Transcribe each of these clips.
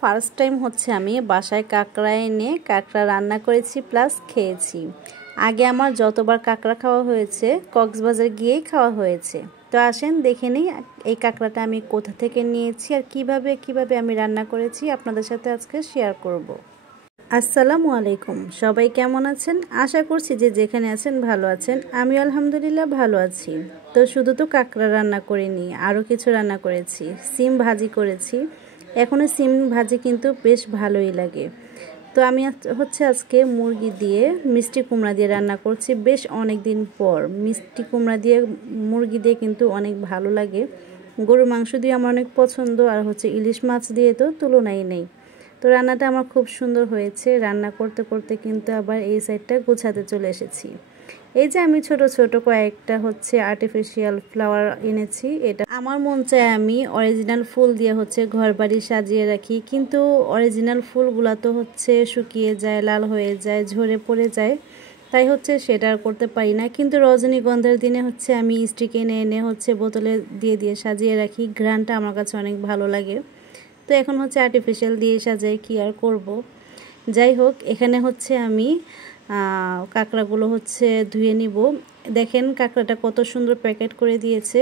First time হচ্ছে আমি বাসায় কাঁকড়া এনে কাঁকড়া রান্না করেছি প্লাস খেয়েছি। আগে আমার যতবার কাঁকড়া খাওয়া হয়েছে কক্সবাজার গিয়েই খাওয়া হয়েছে। তো আসেন দেখে নিই এই কাঁকড়াটা আমি কোথা থেকে নিয়েছি আর কিভাবে আমি রান্না করেছি আপনাদের সাথে আজকে শেয়ার করব। আসসালামু আলাইকুম, সবাই কেমন আছেন? আশা করছি যে যেখানে আছেন ভালো আছেন। আমি আলহামদুলিল্লাহ ভালো আছি। তো শুধু তো কাঁকড়া রান্না করিনি, আরও কিছু রান্না করেছি। সিম ভাজি করেছি। এখনও সিম ভাজি কিন্তু বেশ ভালোই লাগে। তো আমি হচ্ছে আজকে মুরগি দিয়ে মিষ্টি কুমড়া দিয়ে রান্না করছি। বেশ অনেক দিন পর মিষ্টি কুমড়া দিয়ে মুরগি দিয়ে কিন্তু অনেক ভালো লাগে। গরুর মাংস দিয়ে আমার অনেক পছন্দ, আর হচ্ছে ইলিশ মাছ দিয়ে তো তুলনাই নেই। তো রান্নাটা আমার খুব সুন্দর হয়েছে। রান্না করতে করতে কিন্তু আবার এই সাইডটা গোছাতে চলে এসেছি। এই যে আমি ছোট ছোট কয়েকটা হচ্ছে আর্টিফিশিয়াল ফ্লাওয়ার এনেছি। এটা আমার মন চায় আমি অরিজিনাল ফুল দিয়ে হচ্ছে ঘর বাড়ি সাজিয়ে রাখি, কিন্তু অরিজিনাল ফুলগুলা তো হচ্ছে শুকিয়ে যায়, লাল হয়ে যায়, ঝরে পড়ে যায়, তাই হচ্ছে সেটা আর করতে পারি না। কিন্তু রজনীগন্ধার দিনে হচ্ছে আমি স্টিক এনে এনে হচ্ছে বোতলে দিয়ে দিয়ে সাজিয়ে রাখি। ঘ্রাণটা আমার কাছে অনেক ভালো লাগে। তো এখন হচ্ছে আর্টিফিশিয়াল দিয়ে সাজাই, কি আর করব। যাই হোক, এখানে হচ্ছে আমি কাঁকড়াগুলো হচ্ছে ধুয়ে নিব। দেখেন কাঁকড়াটা কত সুন্দর প্যাকেট করে দিয়েছে।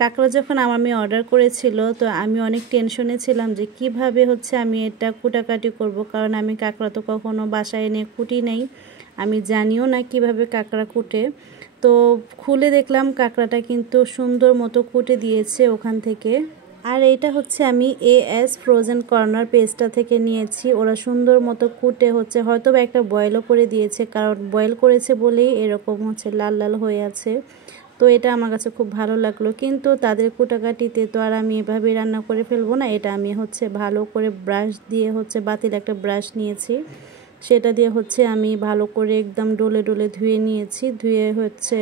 কাঁকড়া যখন আমি অর্ডার করেছিল তো আমি অনেক টেনশনে ছিলাম যে কিভাবে হচ্ছে আমি এটা কুটাকাটি করব, কারণ আমি কাঁকড়া তো কখনো বাসায় এনে কুটি নেই, আমি জানিও না কিভাবে কাঁকড়া কুটে। তো খুলে দেখলাম কাঁকড়াটা কিন্তু সুন্দর মতো কুটে দিয়েছে ওখান থেকে। আর এটা হচ্ছে আমি এএস ফ্রোজেন কর্নার পেজটা থেকে নিয়েছি। ওরা সুন্দর মতো কুটে হচ্ছে হয়তো বা একটা বয়েলও করে দিয়েছে, কারণ বয়েল করেছে বলেই এরকম হচ্ছে লাল লাল হয়ে আছে। তো এটা আমার কাছে খুব ভালো লাগলো। কিন্তু তাদের কুটাকাটিতে তো আর আমি এভাবে রান্না করে ফেলবো না। এটা আমি হচ্ছে ভালো করে ব্রাশ দিয়ে হচ্ছে বাতিল একটা ব্রাশ নিয়েছি, সেটা দিয়ে হচ্ছে আমি ভালো করে একদম ডলে ডলে ধুয়ে নিয়েছি। ধুয়ে হচ্ছে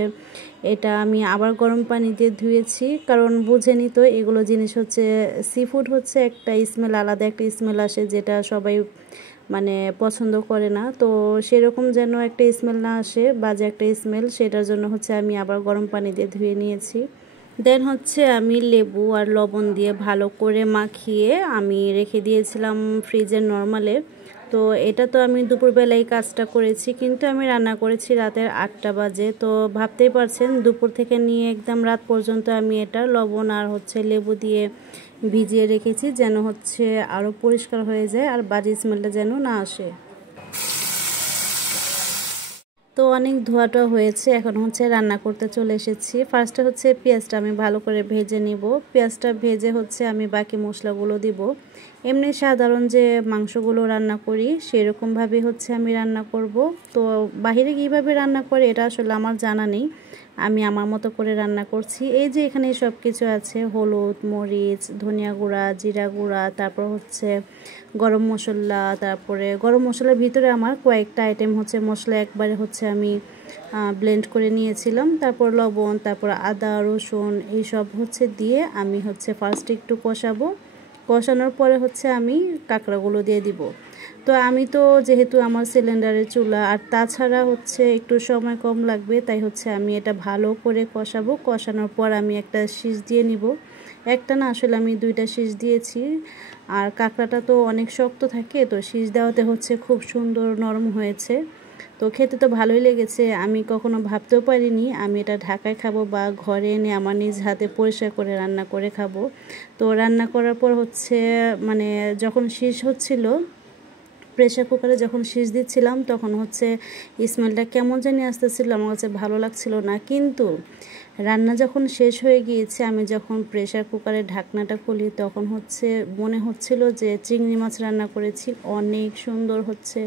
এটা আমি আবার গরম পানি দিয়ে ধুয়েছি, কারণ বুঝেনি তো এগুলো জিনিস হচ্ছে সি ফুড হচ্ছে একটা স্মেল, আলাদা একটা স্মেল আসে, যেটা সবাই মানে পছন্দ করে না। তো সেরকম যেন একটা স্মেল না আসে, বাজে একটা স্মেল, সেটার জন্য হচ্ছে আমি আবার গরম পানি দিয়ে ধুয়ে নিয়েছি। দেন হচ্ছে আমি লেবু আর লবণ দিয়ে ভালো করে মাখিয়ে আমি রেখে দিয়েছিলাম ফ্রিজের নরমালে। তো এটা তো আমি দুপুরবেলায় কাজটা করেছি, কিন্তু আমি রান্না করেছি রাতের 8টা বাজে। তো ভাবতেই পারছেন দুপুর থেকে নিয়ে একদম রাত পর্যন্ত আমি এটা লবণ আর হচ্ছে লেবু দিয়ে ভিজিয়ে রেখেছি, যেন হচ্ছে আরও পরিষ্কার হয়ে যায় আর বাজে স্মেলটা যেন না আসে। তো অনেক ধোয়াটা হয়েছে, এখন হচ্ছে রান্না করতে চলে এসেছি। ফার্স্টে হচ্ছে পেঁয়াজটা আমি ভালো করে ভেজে নিব। পেঁয়াজটা ভেজে হচ্ছে আমি বাকি মশলাগুলো দিব। এমনি সাধারণ যে মাংসগুলো রান্না করি সেরকমভাবে হচ্ছে আমি রান্না করব। তো বাহিরে কীভাবে রান্না করে এটা আসলে আমার জানা নেই, আমি আমার মতো করে রান্না করছি। এই যে এখানে সব কিছু আছে, হলুদ, মরিচ, ধনিয়া গুঁড়া, জিরা গুঁড়া, তারপর হচ্ছে গরম মশলা, তারপরে গরম মশলার ভিতরে আমার কয়েকটা আইটেম হচ্ছে মশলা একবারে হচ্ছে আমি ব্লেন্ড করে নিয়েছিলাম। তারপর লবণ, তারপর আদা রসুন এইসব হচ্ছে দিয়ে আমি হচ্ছে ফার্স্টে একটু কষাবো। কষানোর পরে হচ্ছে আমি কাঁকড়াগুলো দিয়ে দিব। তো আমি তো যেহেতু আমার সিলিন্ডারের চুলা, আর তাছাড়া হচ্ছে একটু সময় কম লাগবে, তাই হচ্ছে আমি এটা ভালো করে কষাবো। কষানোর পর আমি একটা শিস দিয়ে নিব। একটা না, আসলে আমি 2টা শিস দিয়েছি। আর কাঁকড়াটা তো অনেক শক্ত থাকে, তো শিস দেওয়াতে হচ্ছে খুব সুন্দর নরম হয়েছে। তো খেতে তো ভালোই লেগেছে। আমি কখনো ভাবতেও পারিনি আমি এটা ঢাকায় খাবো বা ঘরে এনে আমার নিজ হাতে পরিষ্কার করে রান্না করে খাবো। তো রান্না করার পর হচ্ছে মানে যখন শেষ হচ্ছিল, প্রেশার কুকারে যখন শিস দিচ্ছিলাম তখন হচ্ছে স্মেলটা কেমন জানি আসতেছিল, আমার কাছে ভালো লাগছিল না। কিন্তু রান্না যখন শেষ হয়ে গিয়েছে, আমি যখন প্রেশার কুকারের ঢাকনাটা খুলি তখন হচ্ছে মনে হচ্ছিল যে চিংড়ি মাছ রান্না করেছি। অনেক সুন্দর হচ্ছে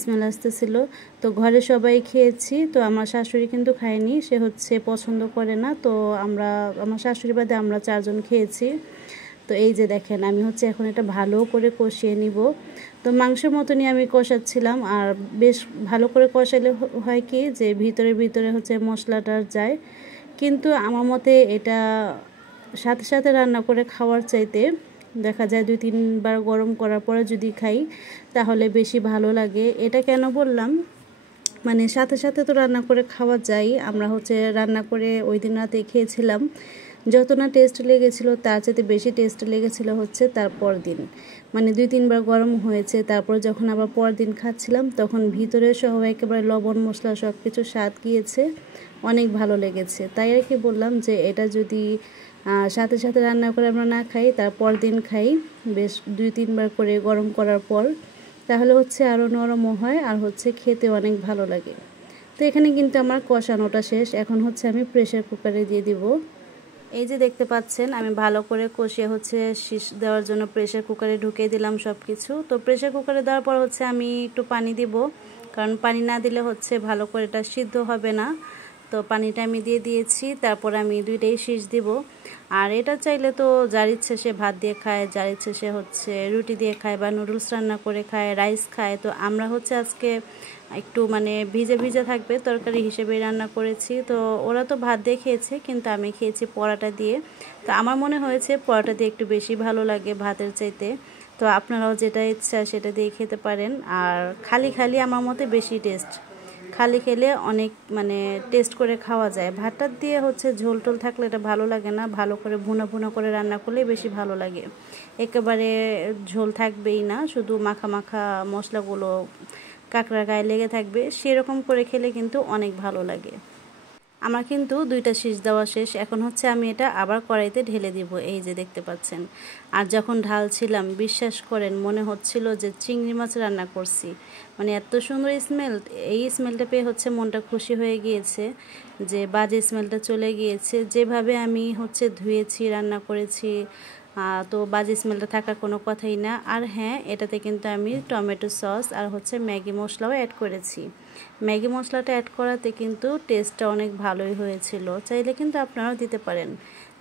স্মেল আসতেছিল। তো ঘরে সবাই খেয়েছি, তো আমার শাশুড়ি কিন্তু খায়নি, সে হচ্ছে পছন্দ করে না। তো আমার শাশুড়ি বাদে আমরা 4জন খেয়েছি। তো এই যে দেখেন আমি হচ্ছে এখন এটা ভালো করে কষিয়ে নিব। তো মাংসের মতনই আমি কষাচ্ছিলাম, আর বেশ ভালো করে কষালে হয় কি যে ভিতরে ভিতরে হচ্ছে মশলাটা যায়। কিন্তু আমার মতে এটা সাথে সাথে রান্না করে খাওয়ার চাইতে দেখা যায় 2-3 বার গরম করার পরে যদি খাই তাহলে বেশি ভালো লাগে। এটা কেন বললাম, মানে সাথে সাথে তো রান্না করে খাওয়া যায়, আমরা হচ্ছে রান্না করে ওই দিন রাতে খেয়েছিলাম। যত না টেস্ট লেগেছিলো তার চেয়ে বেশি টেস্ট লেগেছিলো হচ্ছে তারপর দিন, মানে 2-3 বার গরম হয়েছে। তারপর যখন আবার পর দিন খাচ্ছিলাম তখন ভিতরে সহ একেবারে লবণ মশলা সব কিছু স্বাদ গিয়েছে, অনেক ভালো লেগেছে। তাই আর কি বললাম যে এটা যদি সাথে সাথে রান্না করে আমরা না খাই, তারপর দিন খাই বেশ 2-3 বার করে গরম করার পর, তাহলে হচ্ছে আরও নরমও হয় আর হচ্ছে খেতে অনেক ভালো লাগে। তো এখানে কিন্তু আমার কষানোটা শেষ, এখন হচ্ছে আমি প্রেসার কুকারে দিয়ে দিব। এই যে দেখতে পাচ্ছেন আমি ভালো করে কষিয়ে হচ্ছে শীষ দেওয়ার জন্য প্রেসার কুকারে ঢুকিয়ে দিলাম সব কিছু। তো প্রেসার কুকারে দেওয়ার পর হচ্ছে আমি একটু পানি দিব, কারণ পানি না দিলে হচ্ছে ভালো করে এটা সিদ্ধ হবে না। তো পানিটা আমি দিয়ে দিয়েছি, তারপর আমি 2টাই শীষ দিব। আর এটা চাইলে তো যার ইচ্ছে সে ভাত দিয়ে খায়, যার ইচ্ছে সে হচ্ছে রুটি দিয়ে খায় বা নুডলস রান্না করে খায়, রাইস খায়। তো আমরা হচ্ছে আজকে একটু মানে ভিজে ভিজে থাকবে তরকারি হিসেবে রান্না করেছি। তো ওরা তো ভাত দিয়ে খেয়েছে, কিন্তু আমি খেয়েছি পরোটা দিয়ে। তো আমার মনে হয়েছে পরোটা দিয়ে একটু বেশি ভালো লাগে ভাতের চাইতে। তো আপনারাও যেটা ইচ্ছা সেটা দিয়ে খেতে পারেন। আর খালি খালি আমার মতে বেশি টেস্ট, খালি খেলে অনেক মানে টেস্ট করে খাওয়া যায়। ভাতটা দিয়ে হচ্ছে ঝোল টোল থাকলে এটা ভালো লাগে না, ভালো করে ভুনা ভুনা করে রান্না করলে বেশি ভালো লাগে। একেবারে ঝোল থাকবেই না, শুধু মাখা মাখা মশলাগুলো কাঁকড়ার গায়ে লেগে থাকবে, সেরকম করে খেলে কিন্তু অনেক ভালো লাগে। আমার কিন্তু 2টা শীষ দেওয়া শেষ, এখন হচ্ছে আমি এটা আবার কড়াইতে ঢেলে দিব, এই যে দেখতে পাচ্ছেন। আর যখন ঢালছিলাম বিশ্বাস করেন মনে হচ্ছিল যে চিংড়ি মাছ রান্না করছি, মানে এত সুন্দর স্মেল। এই স্মেলটা পেয়ে হচ্ছে মনটা খুশি হয়ে গিয়েছে যে বাজে স্মেলটা চলে গিয়েছে। যেভাবে আমি হচ্ছে ধুয়েছি রান্না করেছি, তো বাজে স্মেলটা থাকার কোনো কথাই না। আর হ্যাঁ, এটাতে কিন্তু আমি টমেটো সস আর হচ্ছে ম্যাগি মশলাও অ্যাড করেছি। ম্যাগি মশলাটা অ্যাড করাতে কিন্তু টেস্টটা অনেক ভালোই হয়েছিল, চাইলে কিন্তু আপনারাও দিতে পারেন।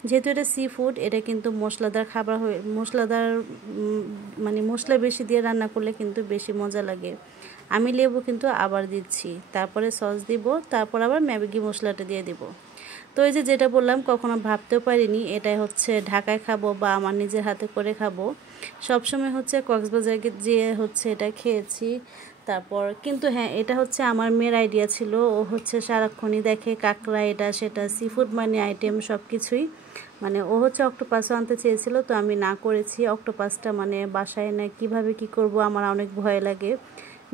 যেহেতু এটা সি ফুড, এটা কিন্তু মশলাদার খাবার হয়ে মশলাদার মানে মশলা বেশি দিয়ে রান্না করলে কিন্তু বেশি মজা লাগে। আমি লেবু কিন্তু আবার দিচ্ছি, তারপরে সস দিব, তারপর আবার ম্যাগি মশলাটা দিয়ে দিব। তো এই যে যেটা বললাম, কখনো ভাবতেও পারিনি এটাই হচ্ছে ঢাকায় খাবো বা আমার নিজের হাতে করে খাবো। সবসময় হচ্ছে কক্সবাজার যেয়ে হচ্ছে এটা খেয়েছি। তারপর কিন্তু হ্যাঁ, এটা হচ্ছে আমার মেয়ের আইডিয়া ছিল। ও হচ্ছে সারাক্ষণই দেখে কাঁকড়া এটা সেটা সি ফুড মানে আইটেম সব কিছুই, মানে ও হচ্ছে অক্টোপাসও আনতে চেয়েছিল, তো আমি না করেছি। অক্টোপাসটা মানে বাসায় না কিভাবে কি করব, আমার অনেক ভয় লাগে।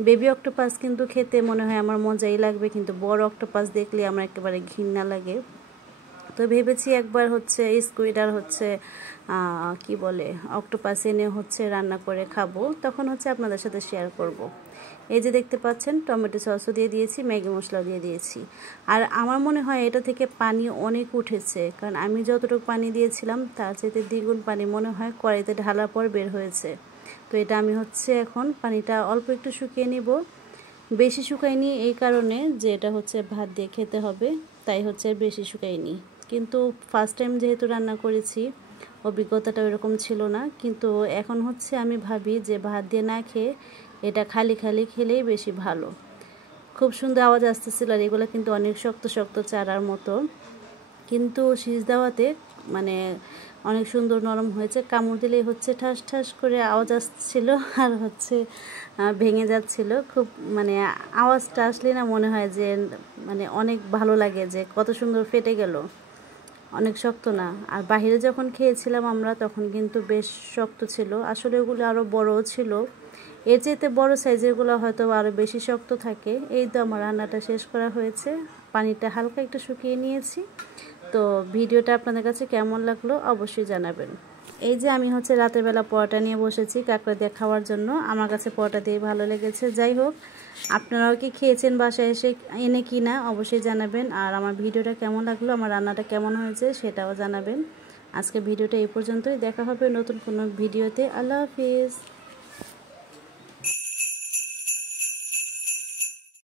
বেবি অক্টোপাস কিন্তু খেতে মনে হয় আমার মজাই লাগবে, কিন্তু বড় অক্টোপাস দেখলে আমার একেবারে ঘৃণা লাগে। তো ভেবেছি একবার হচ্ছে স্কুইড আর হচ্ছে কি বলে অক্টোপাস এনে হচ্ছে রান্না করে খাবো, তখন হচ্ছে আপনাদের সাথে শেয়ার করব। এই যে দেখতে পাচ্ছেন টমেটো সসও দিয়ে দিয়েছি, ম্যাগি মশলা দিয়ে দিয়েছি। আর আমার মনে হয় এটা থেকে পানি অনেক উঠেছে, কারণ আমি যতটুকু পানি দিয়েছিলাম তার চাইতে দ্বিগুণ পানি মনে হয় কড়াইতে ঢালার পর বের হয়েছে। তো এটা আমি হচ্ছে এখন পানিটা অল্প একটু শুকিয়ে নিব, বেশি শুকাইনি এই কারণে যে এটা হচ্ছে ভাত দিয়ে খেতে হবে, তাই হচ্ছে বেশি শুকাইনি। কিন্তু ফার্স্ট টাইম যেহেতু রান্না করেছি, অভিজ্ঞতাটা ওইরকম ছিল না। কিন্তু এখন হচ্ছে আমি ভাবি যে ভাত দিয়ে না খেয়ে এটা খালি খালি খেলেই বেশি ভালো। খুব সুন্দর আওয়াজ আসতেছিল, আর এগুলো কিন্তু অনেক শক্ত শক্ত চারার মতো, কিন্তু শীষ দেওয়াতে মানে অনেক সুন্দর নরম হয়েছে। কামড় দিলেই হচ্ছে ঠাস ঠাস করে আওয়াজ আসছিল আর হচ্ছে ভেঙে যাচ্ছিল। খুব মানে আওয়াজটা আসলে না মনে হয় যে মানে অনেক ভালো লাগে যে কত সুন্দর ফেটে গেল, অনেক শক্ত না। আর বাহিরে যখন খেয়েছিলাম আমরা তখন কিন্তু বেশ শক্ত ছিল, আসলে ওগুলো আরও বড়ও ছিল। এর চাইতে বড় সাইজেরগুলো হয়তো আরও বেশি শক্ত থাকে। এই তো আমার রান্নাটা শেষ করা হয়েছে, পানিটা হালকা একটু শুকিয়ে নিয়েছি। তো ভিডিওটা আপনাদের কাছে কেমন লাগলো অবশ্যই জানাবেন। এই যে আমি হচ্ছে রাতের বেলা পরোটা নিয়ে বসেছি কাঁকড়া দিয়ে খাওয়ার জন্য, আমার কাছে পরোটা দিয়ে ভালো লেগেছে। যাই হোক, আপনারাও কি খেয়েছেন বাসায় এসে এনে কি না অবশ্যই জানাবেন। আর আমার ভিডিওটা কেমন লাগলো, আমার রান্নাটা কেমন হয়েছে সেটাও জানাবেন। আজকে ভিডিওটা এই পর্যন্তই, দেখা হবে নতুন কোনো ভিডিওতে। আল্লাহ হাফিজ।